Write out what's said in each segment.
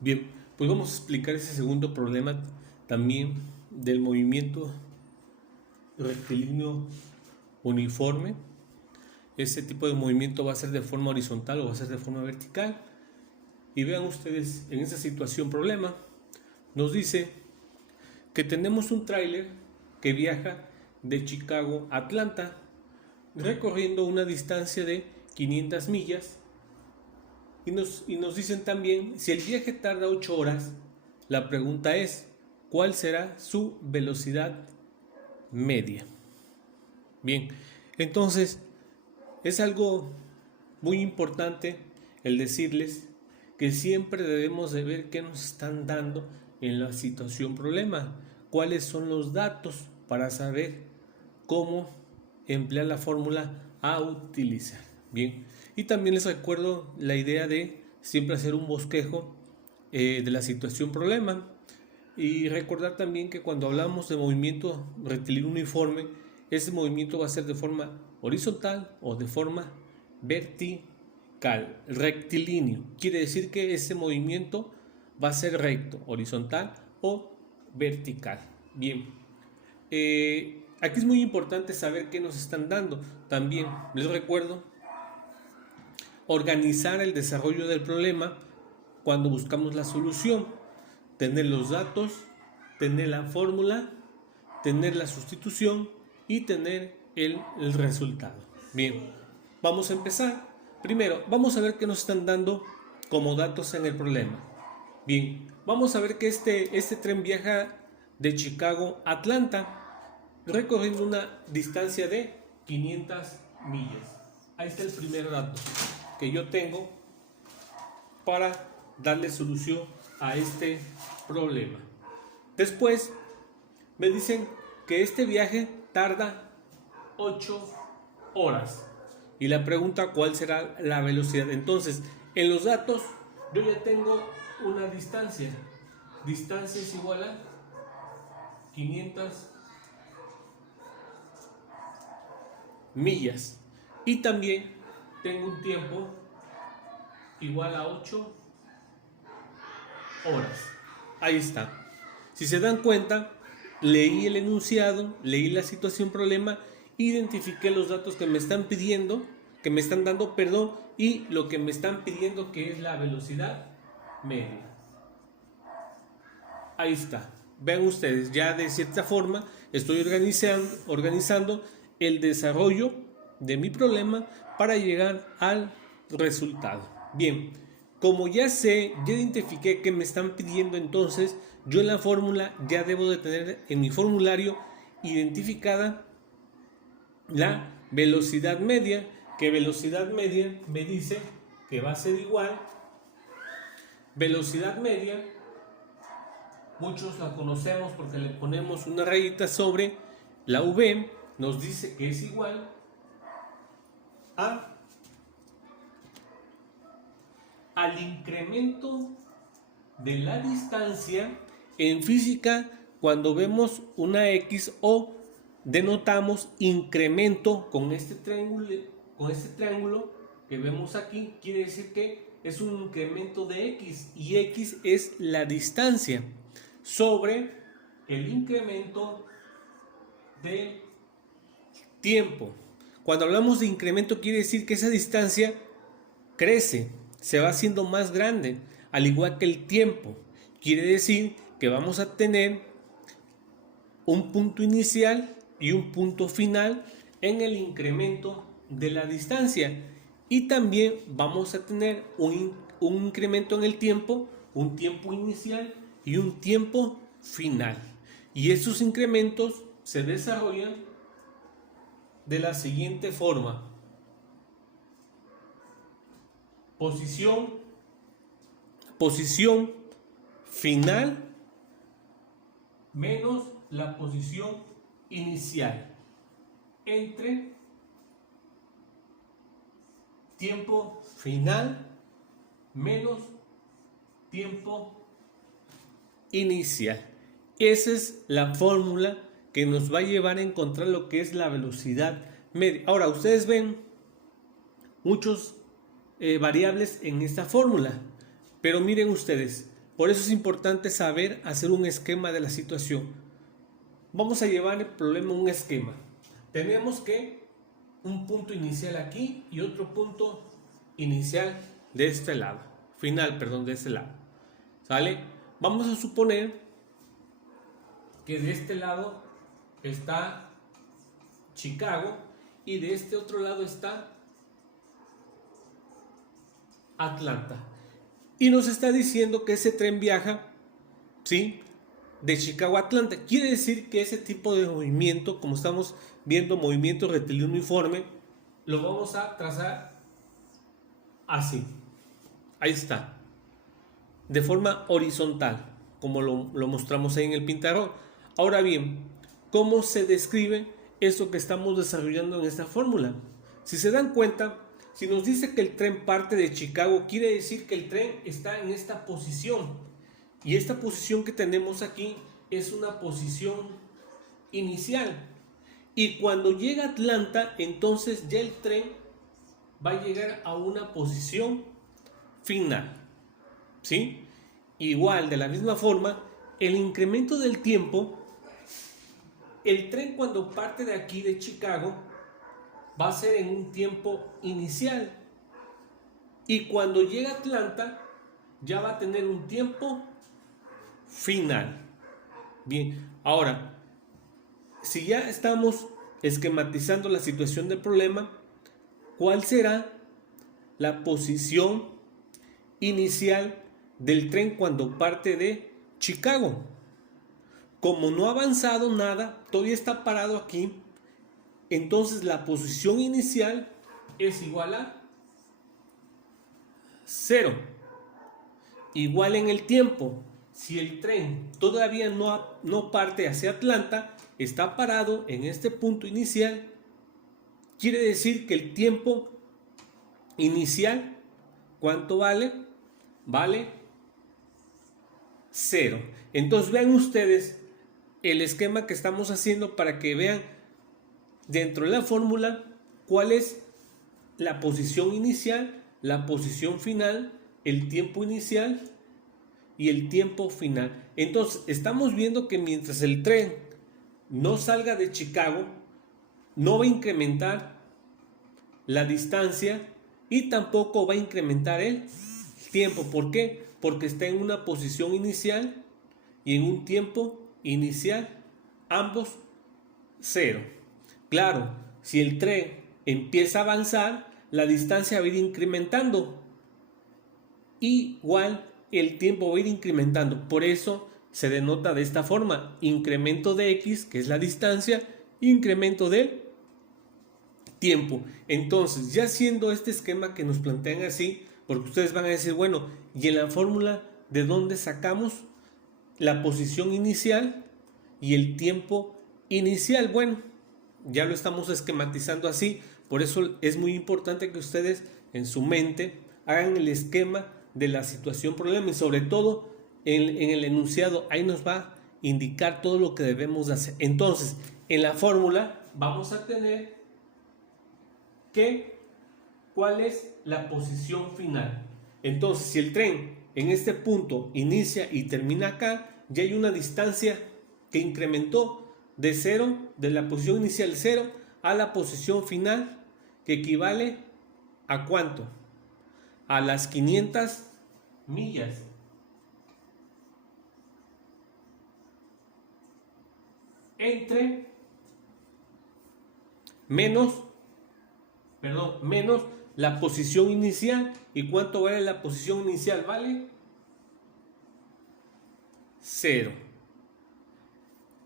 Bien, pues vamos a explicar ese segundo problema también del movimiento rectilíneo uniforme. Ese tipo de movimiento va a ser de forma horizontal o va a ser de forma vertical. Y vean ustedes, en esa situación problema, nos dice que tenemos un tráiler que viaja de Chicago a Atlanta, recorriendo una distancia de 500 millas. Y nos dicen también, si el viaje tarda 8 horas, la pregunta es, ¿cuál será su velocidad media? Bien, entonces es algo muy importante el decirles que siempre debemos de ver qué nos están dando en la situación problema, cuáles son los datos para saber cómo emplear la fórmula a utilizar. Bien, y también les recuerdo la idea de siempre hacer un bosquejo de la situación problema y recordar también que cuando hablamos de movimiento rectilíneo uniforme, ese movimiento va a ser de forma horizontal o de forma vertical. Rectilíneo quiere decir que ese movimiento va a ser recto, horizontal o vertical. Bien, aquí es muy importante saber qué nos están dando. También les recuerdo organizar el desarrollo del problema cuando buscamos la solución, tener los datos, tener la fórmula, tener la sustitución y tener el resultado. Bien, vamos a empezar. Primero, vamos a ver qué nos están dando como datos en el problema. Bien, vamos a ver que este tren viaja de Chicago a Atlanta, recorriendo una distancia de 500 millas. Ahí está el primer dato que yo tengo para darle solución a este problema. Después me dicen que este viaje tarda 8 horas. Y la pregunta, ¿cuál será la velocidad? Entonces, en los datos yo ya tengo una distancia. Distancia es igual a 500 millas. Y también tengo un tiempo igual a 8 horas. Ahí está. Si se dan cuenta, leí el enunciado, leí la situación problema, identifiqué los datos que me están pidiendo, que me están dando, perdón, y lo que me están pidiendo que es la velocidad media. Ahí está. Vean ustedes, ya de cierta forma estoy organizando el desarrollo de mi problema para llegar al resultado. Bien, como ya sé, ya identifiqué que me están pidiendo, entonces yo en la fórmula ya debo de tener en mi formulario identificada la velocidad media, que velocidad media me dice que va a ser igual, velocidad media, muchos la conocemos porque le ponemos una rayita sobre la V, nos dice que es igual al incremento de la distancia. En física, cuando vemos una X o denotamos incremento con este triángulo que vemos aquí, quiere decir que es un incremento de X y X es la distancia sobre el incremento de tiempo. Cuando hablamos de incremento quiere decir que esa distancia crece, se va haciendo más grande, al igual que el tiempo. Quiere decir que vamos a tener un punto inicial y un punto final en el incremento de la distancia. Y también vamos a tener un incremento en el tiempo, un tiempo inicial y un tiempo final. Y esos incrementos se desarrollan de la siguiente forma. Posición final menos la posición inicial entre tiempo final menos tiempo inicial. Esa es la fórmula que nos va a llevar a encontrar lo que es la velocidad media. Ahora, ustedes ven muchos variables en esta fórmula, pero miren ustedes, Por eso es importante saber hacer un esquema de la situación. Vamos a llevar el problema a un esquema. Tenemos que un punto inicial aquí y otro punto inicial de este lado. Final, perdón, de este lado. ¿Sale? Vamos a suponer que de este lado está Chicago y de este otro lado está Atlanta. Y nos está diciendo que ese tren viaja, ¿sí?, de Chicago a Atlanta. Quiere decir que ese tipo de movimiento, como estamos viendo, movimiento rectilíneo uniforme, lo vamos a trazar así. Ahí está. De forma horizontal, como lo mostramos ahí en el pizarrón. Ahora bien, ¿cómo se describe eso que estamos desarrollando en esta fórmula? Si se dan cuenta, si nos dice que el tren parte de Chicago, quiere decir que el tren está en esta posición. Y esta posición que tenemos aquí es una posición inicial. Y cuando llega a Atlanta, entonces ya el tren va a llegar a una posición final. ¿Sí? Igual, de la misma forma, el incremento del tiempo, el tren cuando parte de aquí de Chicago va a ser en un tiempo inicial. Y cuando llega a Atlanta, ya va a tener un tiempo final. Bien, ahora, si ya estamos esquematizando la situación del problema, ¿cuál será la posición inicial del tren cuando parte de Chicago? Como no ha avanzado nada, todavía está parado aquí, entonces la posición inicial es igual a 0. Igual en el tiempo. Si el tren todavía no parte hacia Atlanta, está parado en este punto inicial, quiere decir que el tiempo inicial, ¿cuánto vale? Vale 0. Entonces vean ustedes el esquema que estamos haciendo para que vean dentro de la fórmula cuál es la posición inicial, la posición final, el tiempo inicial y el tiempo final. Entonces estamos viendo que mientras el tren no salga de Chicago, no va a incrementar la distancia y tampoco va a incrementar el tiempo. ¿Por qué? Porque está en una posición inicial y en un tiempo inicial, ambos 0. Claro, si el tren empieza a avanzar, la distancia va a ir incrementando. Igual el tiempo va a ir incrementando. Por eso se denota de esta forma: incremento de x, que es la distancia, incremento del tiempo. Entonces, ya siendo este esquema que nos plantean así, porque ustedes van a decir, bueno, ¿y en la fórmula de dónde sacamos la posición inicial y el tiempo inicial? Bueno, ya lo estamos esquematizando así. Por eso es muy importante que ustedes en su mente hagan el esquema de la situación problema y sobre todo en el enunciado. Ahí nos va a indicar todo lo que debemos de hacer. Entonces, en la fórmula vamos a tener que cuál es la posición final. Entonces, si el tren en este punto inicia y termina acá, ya hay una distancia que incrementó de 0, de la posición inicial 0 a la posición final, que equivale a ¿cuánto? A las 500 millas. Entre menos la posición inicial. ¿Y cuánto vale la posición inicial? Vale 0.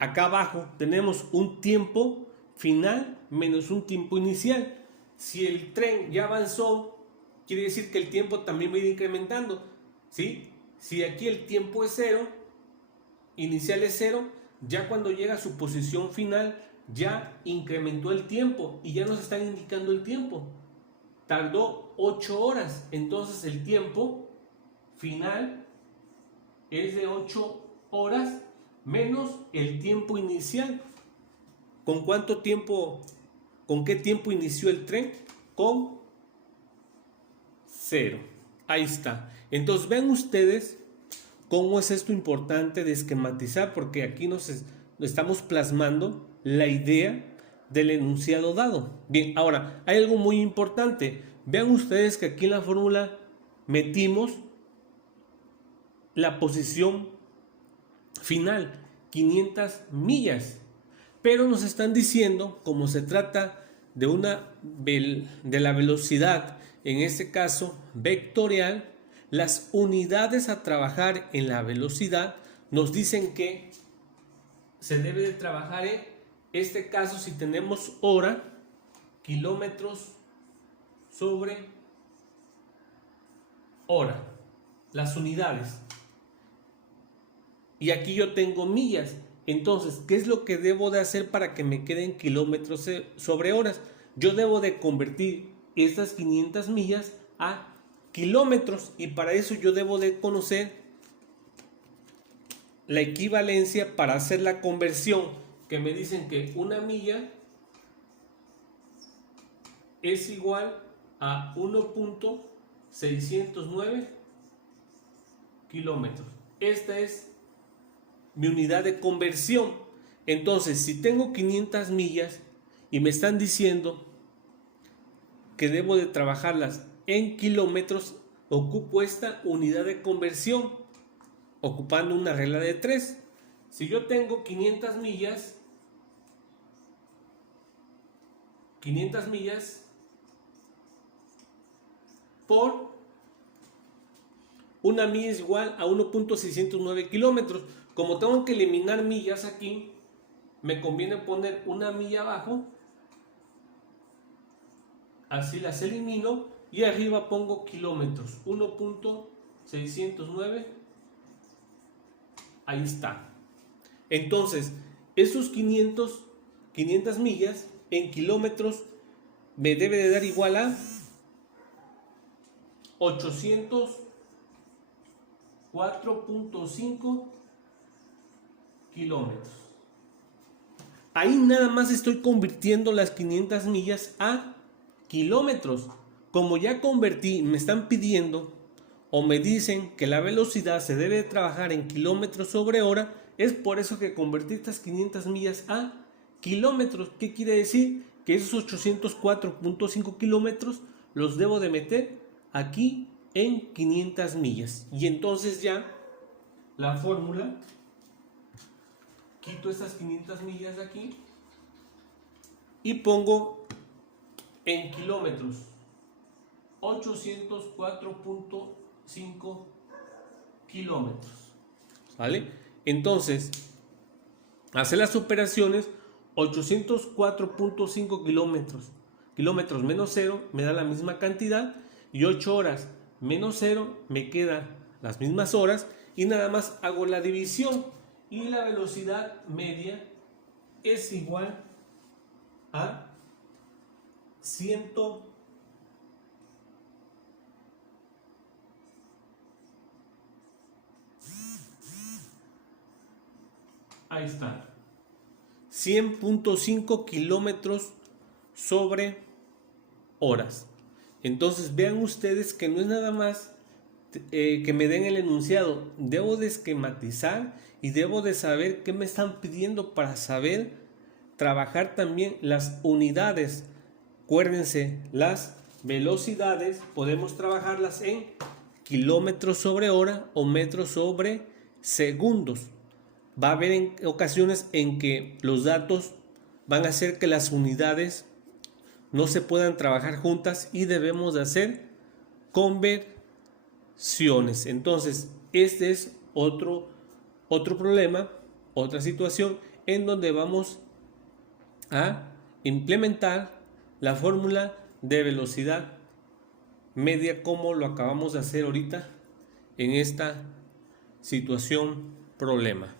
Acá abajo tenemos un tiempo final menos un tiempo inicial. Si el tren ya avanzó, quiere decir que el tiempo también va a ir incrementando, ¿sí? Si aquí el tiempo es 0, inicial es 0, ya cuando llega a su posición final, ya incrementó el tiempo y ya nos están indicando el tiempo. Tardó 8 horas, entonces el tiempo final es de 8 horas menos el tiempo inicial. ¿Con cuánto tiempo, con qué tiempo inició el tren? Con 0. Ahí está. Entonces vean ustedes ¿Cómo es esto importante de esquematizar? Porque aquí estamos plasmando la idea del enunciado dado. Bien, ahora, hay algo muy importante. Vean ustedes que aquí en la fórmula metimos la posición final, 500 millas. Pero nos están diciendo, como se trata de la velocidad, en este caso vectorial, las unidades a trabajar en la velocidad nos dicen que se debe de trabajar en este caso, si tenemos hora, kilómetros sobre hora, las unidades. Y aquí yo tengo millas. Entonces, ¿qué es lo que debo de hacer para que me queden kilómetros sobre horas? Yo debo de convertir estas 500 millas a kilómetros, y para eso yo debo de conocer la equivalencia para hacer la conversión, que me dicen que una milla es igual a 1.609 kilómetros. Esta es mi unidad de conversión. Entonces, si tengo 500 millas y me están diciendo que debo de trabajarlas en kilómetros, ocupo esta unidad de conversión ocupando una regla de 3. Si yo tengo 500 millas por una milla es igual a 1.609 kilómetros. Como tengo que eliminar millas aquí, me conviene poner una milla abajo, así las elimino, y arriba pongo kilómetros, 1.609, ahí está. Entonces, esos 500 millas en kilómetros me debe de dar igual a 804.5 kilómetros. Ahí nada más estoy convirtiendo las 500 millas a kilómetros. Como ya convertí, me están pidiendo o me dicen que la velocidad se debe trabajar en kilómetros sobre hora, es por eso que convertí estas 500 millas a kilómetros. ¿Qué quiere decir? Que esos 804.5 kilómetros los debo de meter aquí en 500 millas. Y entonces ya la fórmula, quito estas 500 millas de aquí y pongo en kilómetros 804.5 kilómetros. ¿Vale? Entonces, hacer las operaciones, 804.5 kilómetros menos 0 me da la misma cantidad, y 8 horas menos 0 me quedan las mismas horas, y nada más hago la división, y la velocidad media es igual a 100. Ahí está. 100.5 kilómetros sobre horas. Entonces vean ustedes que no es nada más que me den el enunciado. Debo de esquematizar y debo de saber qué me están pidiendo para saber trabajar también las unidades. Acuérdense, las velocidades podemos trabajarlas en kilómetros sobre hora o metros sobre segundos. Va a haber en ocasiones en que los datos van a hacer que las unidades no se puedan trabajar juntas y debemos de hacer conversiones. Entonces, este es otro problema, otra situación en donde vamos a implementar la fórmula de velocidad media como lo acabamos de hacer ahorita en esta situación problema.